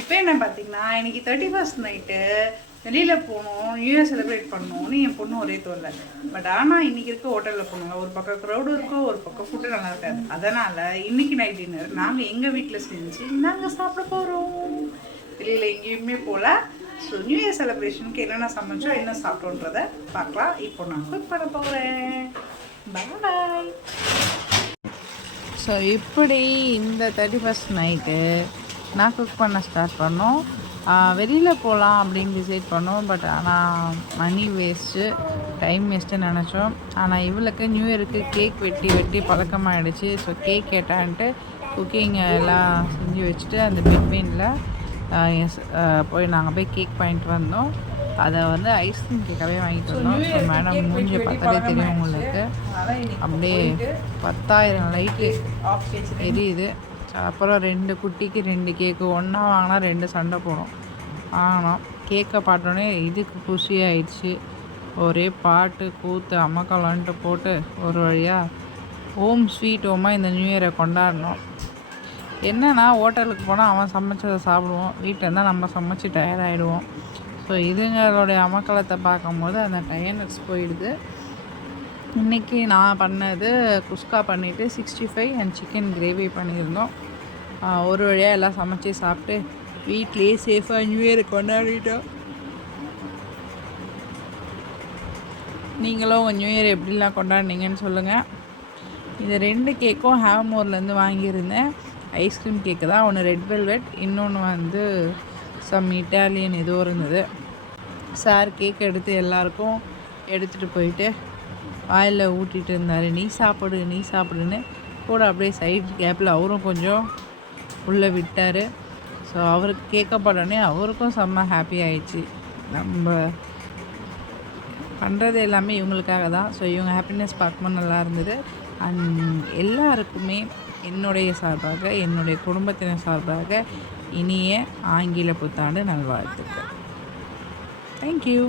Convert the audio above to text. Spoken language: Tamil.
இப்போ என்ன பார்த்தீங்கன்னா இன்னைக்கு 31st நைட்டு வெளியில் போகணும், நியூ இயர் செலிப்ரேட் பண்ணணும்னு என் பொண்ணு ஒரே தோல்ல. பட் ஆனால் இன்றைக்கி இருக்க ஹோட்டலில் போகணுங்க, ஒரு பக்கம் க்ரௌடு இருக்கும், ஒரு பக்கம் ஃபுட்டு நல்லா இருக்காது. அதனால் இன்றைக்கி நைட் டின்னர் நாங்கள் எங்கள் வீட்டில் செஞ்சு நாங்கள் சாப்பிட போகிறோம். வெளியில் எங்கேயுமே போகல. ஸோ நியூ இயர் செலிப்ரேஷனுக்கு என்னென்ன சமைச்சோம், என்ன சாப்பிட்டோன்றதை பார்க்கலாம். இப்போ நான் குக் பண்ண போகிறேன். பாய். ஸோ இப்படி இந்த 31st நைட்டு நான் குக் பண்ண ஸ்டார்ட் பண்ணோம். வெளியில் போகலாம் அப்படின்னு டிசைட் பண்ணோம். பட் ஆனால் மணி வேஸ்ட்டு, டைம் வேஸ்ட்டு நினச்சோம். ஆனால் இவளுக்கு நியூ இயருக்கு கேக் வெட்டி பழக்கமாகிடுச்சு. ஸோ கேக் கேட்டான்ட்டு குக்கிங் எல்லாம் செஞ்சு வச்சுட்டு அந்த பிட்வீனில் போய் நாங்கள் போய் கேக் வாங்கிட்டு வந்தோம். அதை வந்து ஐஸ்கிரீம் கேக்காகவே வாங்கிட்டு வந்தோம். ஸோ மேடம் மூஞ்சி பார்த்தாலே தெரியும் உங்களுக்கு, அப்படியே 10,000 லைட்டு எரியுது. அப்புறம் 2 குட்டிக்கு 2 கேக்கு ஒன்றா வாங்கினா 2 சண்டை போடும். வாங்கினோம். கேக்கை பார்த்தோன்னே இதுக்கு குஷி ஆயிடுச்சு. ஒரே பாட்டு கூத்து அம்மக்கலான்ட்டு போட்டு ஒரு வழியாக ஹோம் ஸ்வீட் ஹோமாக இந்த நியூ இயரை கொண்டாடினோம். என்னென்னா ஹோட்டலுக்கு போனால் அவன் சமைச்சதை சாப்பிடுவோம், வீட்டில் இருந்தால் நம்ம சமைச்சு டயர்டாகிடுவோம். ஸோ இதுங்களுடைய அமக்கலத்தை பார்க்கும்போது அந்த டயர்னஸ் போயிடுது. இன்றைக்கி நான் பண்ணது குஸ்கா பண்ணிவிட்டு 65 அண்ட் சிக்கன் கிரேவி பண்ணியிருந்தோம். ஒரு வழியாக எல்லாம் சமைச்சி சாப்பிட்டு வீட்லேயே சேஃபாக நியூ இயர் கொண்டாடிட்டோம். நீங்களும் உங்கள் நியூ இயர் எப்படிலாம் கொண்டாடினீங்கன்னு சொல்லுங்கள். இந்த 2 கேக்கும் ஹேவ்மோர்லேருந்து வாங்கியிருந்தேன். ஐஸ்கிரீம் கேக்கு தான். ஒன்று ரெட் வெல்வெட், இன்னொன்று வந்து சம் இட்டாலியன் ஏதோ இருந்தது. சார் கேக் எடுத்து எல்லாருக்கும் எடுத்துகிட்டு போயிட்டு வாயில் ஊட்டிகிட்டு இருந்தார். நீ சாப்பிடுன்னு கூட அப்படியே சைட் கேப்பில் அவரும் கொஞ்சம் உள்ளே விட்டார். ஸோ அவருக்கு கேட்கப்படனே அவருக்கும் செம்ம ஹாப்பி ஆயிடுச்சு. நம்ம பண்ணுறது எல்லாமே இவங்களுக்காக தான். ஸோ இவங்க ஹாப்பினஸ் பார்க்கும்போது நல்லா இருந்தது. அண்ட் எல்லாருக்குமே என்னுடைய சார்பாக, என்னுடைய குடும்பத்தினர் சார்பாக இனிய ஆங்கில புத்தாண்டு நல்வாழ்த்துக்கள். தேங்க்யூ.